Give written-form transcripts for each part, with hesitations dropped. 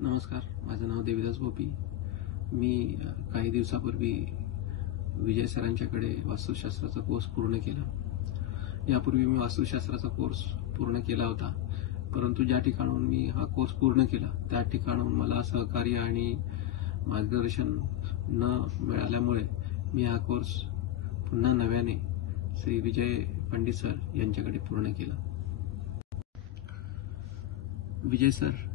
नमस्कार, माझं नाव देविदास भोपी. मी काही दिवसापूर्वी विजय सरांच्याकडे वास्तुशास्त्राचा कोर्स पूर्ण केला. यापूर्वी मी वास्तुशास्त्राचा कोर्स पूर्ण केला होता, परंतु ज्या ठिकाणाहून मी हा कोर्स पूर्ण केला त्या ठिकाणाहून मला सहकार्य आणि मार्गदर्शन न मिळाल्यामुळे मी हा कोर्स पुन्हा नव्याने श्री विजय पंडित सर यांच्याकडे पूर्ण केला. विजय सर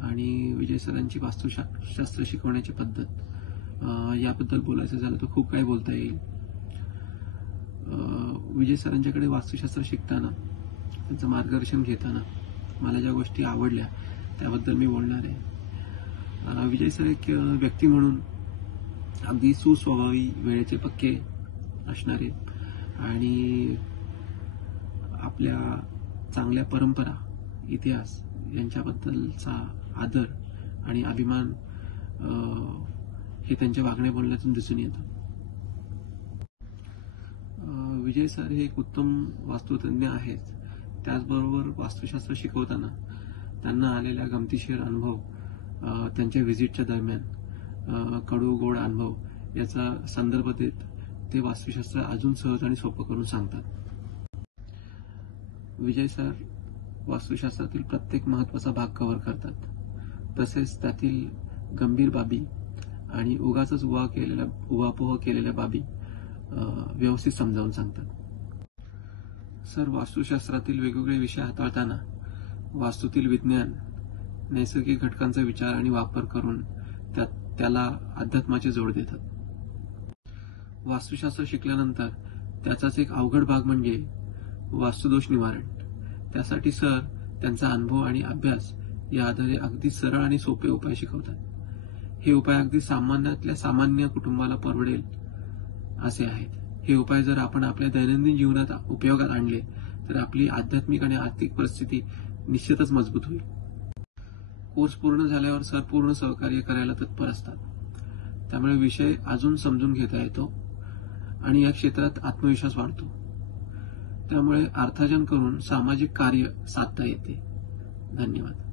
आणि विजय सरांची वास्तुशास्त्र शिकवण्याची पद्धत याबद्दल बोलायचं झालं तर खूप काही बोलता येईल. विजय सरांच्याकडे वास्तुशास्त्र शिकताना, त्यांचं मार्गदर्शन घेताना मला ज्या गोष्टी आवडल्या त्याबद्दल मी बोलणार आहे. विजय सर एक व्यक्ती म्हणून अगदी सुस्वभावी, वेळेचे पक्के असणारे आणि आपल्या चांगल्या परंपरा, इतिहास यांच्याबद्दलचा आदर आणि अभिमान हे त्यांच्या वागण्या बोलण्यातून दिसून येतं. विजय सर हे एक उत्तम वास्तुतज्ञ आहेत. त्याचबरोबर वास्तुशास्त्र शिकवताना त्यांना आलेला गमतीशीर अनुभव, त्यांच्या व्हिजिटच्या दरम्यान कडू गोड अनुभव याचा संदर्भ देत ते वास्तुशास्त्र अजून सहज आणि सोपं करून सांगतात. विजय सर वास्तुशास्त्रातील प्रत्येक महत्त्वाचा भाग कव्हर करतात, तसेच त्यातील गंभीर बाबी आणि उगाचच उहापोह केलेल्या बाबी व्यवस्थित समजावून सांगतात. सर वास्तुशास्त्रातील वेगवेगळे विषय हाताळताना वास्तूतील विज्ञान, नैसर्गिक घटकांचा विचार आणि वापर करून त्याला अध्यात्माची जोड देतात. वास्तुशास्त्र शिकल्यानंतर त्याचाच एक अवघड भाग म्हणजे वास्तुदोष निवारण. त्यासाठी सर त्यांचा अनुभव आणि अभ्यास या आधारे अगदी सरळ आणि सोपे उपाय शिकवतात. हे उपाय अगदी सामान्यातल्या सामान्य कुटुंबाला परवडेल असे आहेत. हे उपाय जर आपण आपल्या दैनंदिन जीवनात उपयोगात आणले तर आपली आध्यात्मिक आणि आर्थिक परिस्थिती निश्चितच मजबूत होईल. कोर्स पूर्ण झाल्यावर सर पूर्ण सहकार्य करायला तत्पर असतात. त्यामुळे विषय अजून समजून घेता येतो आणि या क्षेत्रात आत्मविश्वास वाढतो. त्यामुळे अर्थार्जन करून सामाजिक कार्य साधता येते. धन्यवाद.